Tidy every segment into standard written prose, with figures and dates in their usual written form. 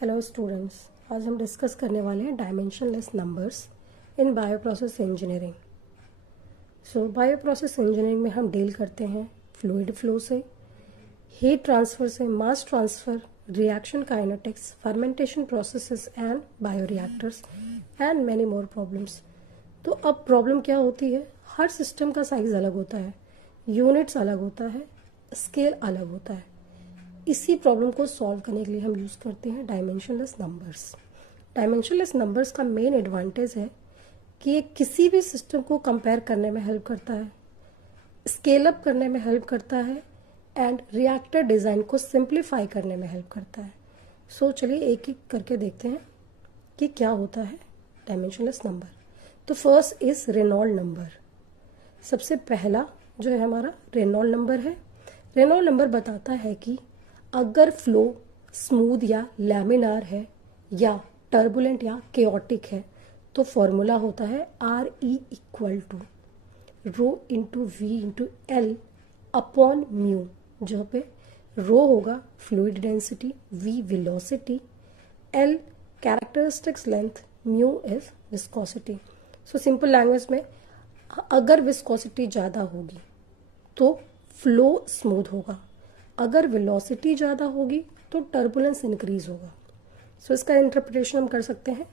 Hello students, आज हम discuss करने वाले हैं dimensionless numbers in bioprocess engineering. Bioprocess engineering में हम डील करते हैं फ्लूइड फ्लो से, हीट ट्रांसफ़र से, मास transfer, reaction kinetics, fermentation processes and bioreactors and many more problems. तो अब प्रॉब्लम क्या होती है, हर सिस्टम का साइज अलग होता है, यूनिट्स अलग होता है, स्केल अलग होता है। इसी प्रॉब्लम को सॉल्व करने के लिए हम यूज़ करते हैं डायमेंशनलेस नंबर्स। डायमेंशनलेस नंबर्स का मेन एडवांटेज है कि ये किसी भी सिस्टम को कंपेयर करने में हेल्प करता है, स्केल अप करने में हेल्प करता है एंड रिएक्टर डिज़ाइन को सिंप्लीफाई करने में हेल्प करता है। चलिए एक एक करके देखते हैं कि क्या होता है डायमेंशनलेस नंबर। तो फर्स्ट इज रेनॉल्ड नंबर। सबसे पहला जो है हमारा रेनॉल्ड नंबर है। रेनॉल्ड नंबर बताता है कि अगर फ्लो स्मूथ या लैमिनार है या टर्बुलेंट या केओटिक है तो फॉर्मूला होता है R E equal to rho into V into L upon mu, जहाँ पे रो होगा fluid density, V velocity, L characteristics length, mu is viscosity. Simple language में अगर विस्कोसिटी ज़्यादा होगी तो फ्लो स्मूथ होगा, अगर वेलोसिटी ज़्यादा होगी तो टर्बुलेंस इंक्रीज होगा। इसका इंटरप्रिटेशन हम कर सकते हैं,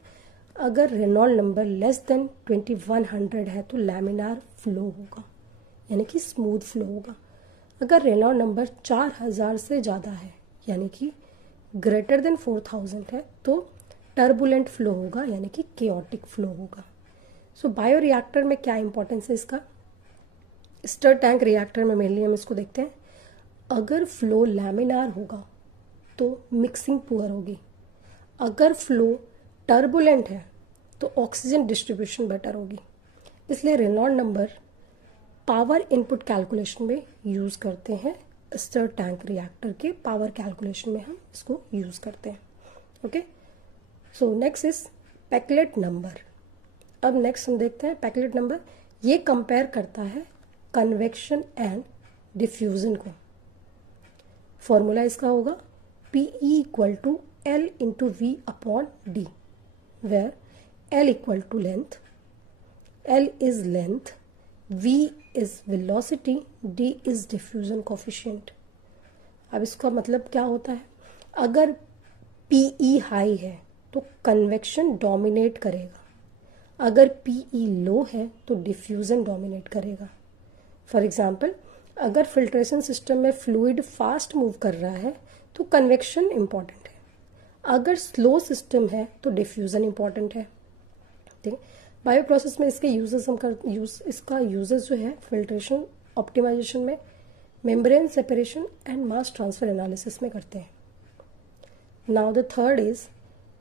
अगर रेनॉल्ड नंबर लेस देन 2100 है तो लैमिनार फ्लो होगा, यानी कि स्मूथ फ्लो होगा। अगर रेनॉल्ड नंबर 4000 से ज़्यादा है यानी कि ग्रेटर देन 4000 है तो टर्बुलेंट फ्लो होगा, यानी कि केओटिक फ्लो होगा। बायो रिएक्टर में क्या इंपॉर्टेंस है इसका, स्टर टैंक रिएक्टर में मेनली हम इसको देखते हैं। अगर फ्लो लैमिनार होगा तो मिक्सिंग पुअर होगी, अगर फ्लो टर्बुलेंट है तो ऑक्सीजन डिस्ट्रीब्यूशन बेटर होगी। इसलिए Reynold number power input calculation में यूज़ करते हैं, स्टर टैंक रिएक्टर के पावर कैलकुलेशन में हम इसको यूज़ करते हैं। Okay, next is Peclet number. अब नेक्स्ट हम देखते हैं पेकलेट नंबर। ये कंपेयर करता है कन्वेक्शन एंड डिफ्यूजन को। फॉर्मूला इसका होगा P E equal to L into V upon D, where L equal to length, L is length, V is velocity, D is diffusion coefficient. अब इसका मतलब क्या होता है, अगर पी ई हाई है तो कन्वेक्शन डोमिनेट करेगा, अगर पी ई लो है तो डिफ्यूजन डोमिनेट करेगा। फॉर एग्जाम्पल, अगर फिल्ट्रेशन सिस्टम में फ्लूइड फास्ट मूव कर रहा है तो कन्वेक्शन इंपॉर्टेंट है, अगर स्लो सिस्टम है तो डिफ्यूजन इंपॉर्टेंट है। ठीक है, बायो प्रोसेस में इसके यूजेस इसका यूजेस जो है फिल्ट्रेशन ऑप्टिमाइजेशन में, membrane separation and mass transfer analysis में करते हैं। Now the third is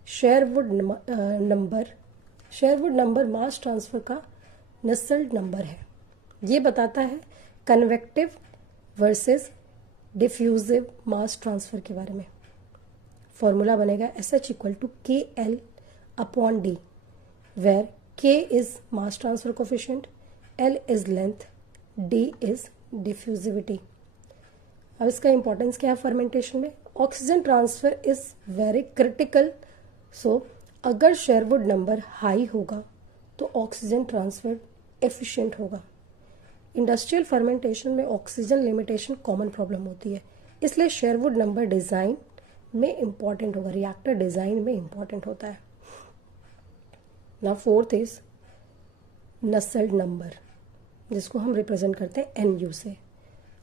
Sherwood number. Sherwood number mass transfer का नसेल्ट नंबर है। ये बताता है convective versus diffusive mass transfer के बारे में। फॉर्मूला बनेगा एस एच इक्वल टू के एल अपॉन डी, वेयर के is mass transfer coefficient, L is length, D is diffusivity. अब इसका इंपॉर्टेंस क्या है फर्मेंटेशन में, oxygen transfer is very critical. अगर शेरवुड नंबर हाई होगा तो ऑक्सीजन ट्रांसफर एफिशिएंट होगा। इंडस्ट्रियल फर्मेंटेशन में ऑक्सीजन लिमिटेशन कॉमन प्रॉब्लम होती है, इसलिए शेरवुड नंबर डिज़ाइन में इंपॉर्टेंट होगा, रिएक्टर डिज़ाइन में इंपॉर्टेंट होता है। ना फोर्थ इज नसेल्ट नंबर, जिसको हम रिप्रेजेंट करते हैं एन यू से।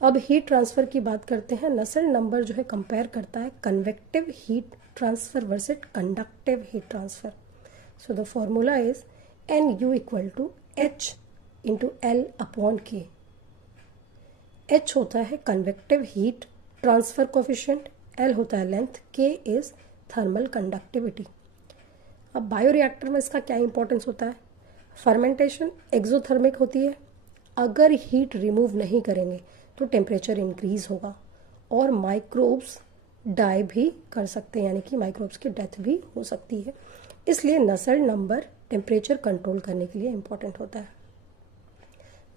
अब हीट ट्रांसफर की बात करते हैं। नसेल्ट नंबर जो है कंपेयर करता है convective heat transfer versus conductive heat transfer. The formula is N U equal to H into L upon K. H होता है convective heat transfer coefficient, L होता है length, K is thermal conductivity. अब bioreactor में इसका क्या importance होता है, फर्मेंटेशन एक्सोथर्मिक होती है, अगर हीट रिमूव नहीं करेंगे तो टेम्परेचर इंक्रीज होगा और माइक्रोब्स डाई भी कर सकते हैं, यानी कि माइक्रोब्स की डेथ भी हो सकती है। इसलिए नसेल्ट नंबर टेम्परेचर कंट्रोल करने के लिए इंपॉर्टेंट होता है।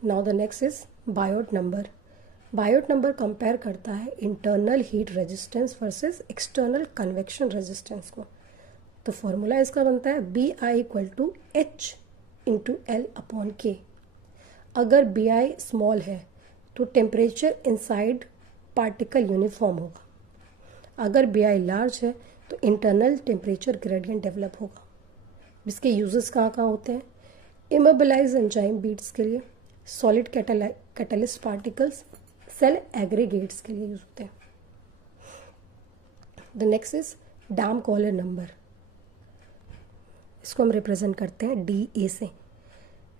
Now the next is Biot number. Biot number compare करता है internal heat resistance versus external convection resistance को। तो फॉर्मूला इसका बनता है BI equal to H into L upon K। अगर BI स्मॉल है तो टेम्परेचर इनसाइड पार्टिकल यूनिफॉर्म होगा, अगर BI लार्ज है तो इंटरनल टेम्परेचर ग्रेडियंट डेवलप होगा। इसके यूजेस कहाँ कहाँ होते हैं? इमोबिलाइज एंजाइम बीट्स के लिए, solid catalyst particles, cell aggregates के लिए यूज होते हैं। The next is Damkohler number, इसको हम रिप्रेजेंट करते हैं DA से।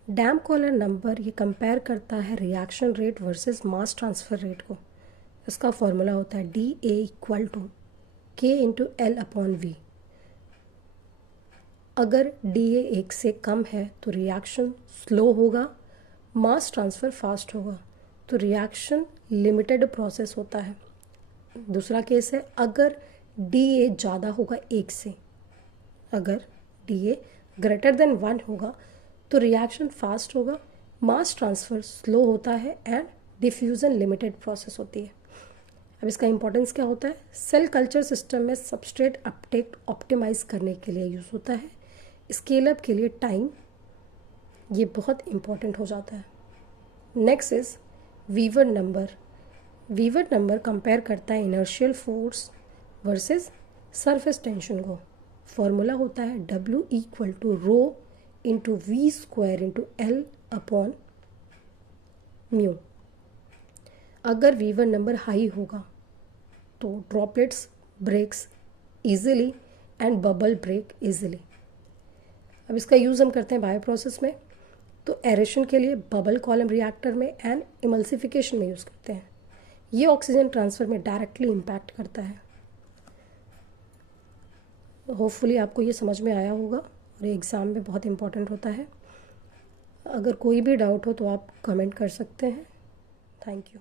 डैम कॉलर नंबर ये कंपेयर करता है reaction rate versus mass transfer rate को। इसका फॉर्मूला होता है DA equal to K into L upon V। अगर DA 1 से कम है तो रिएक्शन स्लो होगा, मास ट्रांसफ़र फास्ट होगा, तो रिएक्शन लिमिटेड प्रोसेस होता है। दूसरा केस है अगर DA ज़्यादा होगा 1 से, अगर DA ग्रेटर देन 1 होगा तो रिएक्शन फास्ट होगा, मास ट्रांसफ़र स्लो होता है एंड डिफ्यूज़न लिमिटेड प्रोसेस होती है। अब इसका इंपॉर्टेंस क्या होता है? सेल कल्चर सिस्टम में सबस्ट्रेट अपटेक ऑप्टिमाइज़ करने के लिए यूज़ होता है। स्केल अप के लिए टाइम ये बहुत इंपॉर्टेंट हो जाता है। Next is Weber number. Weber number compare करता है inertial force versus surface tension को। फॉर्मूला होता है W equal to rho into V square into L upon mu. अगर वीवर नंबर हाई होगा तो droplets breaks easily and bubble break easily. अब इसका यूज़ हम करते हैं बायो प्रोसेस में, तो एरेशन के लिए बबल कॉलम रिएक्टर में एंड इमल्सिफिकेशन में यूज़ करते हैं। ये ऑक्सीजन ट्रांसफ़र में डायरेक्टली इम्पैक्ट करता है। होपफुली आपको ये समझ में आया होगा और एग्ज़ाम में बहुत इंपॉर्टेंट होता है। अगर कोई भी डाउट हो तो आप कमेंट कर सकते हैं। Thank you.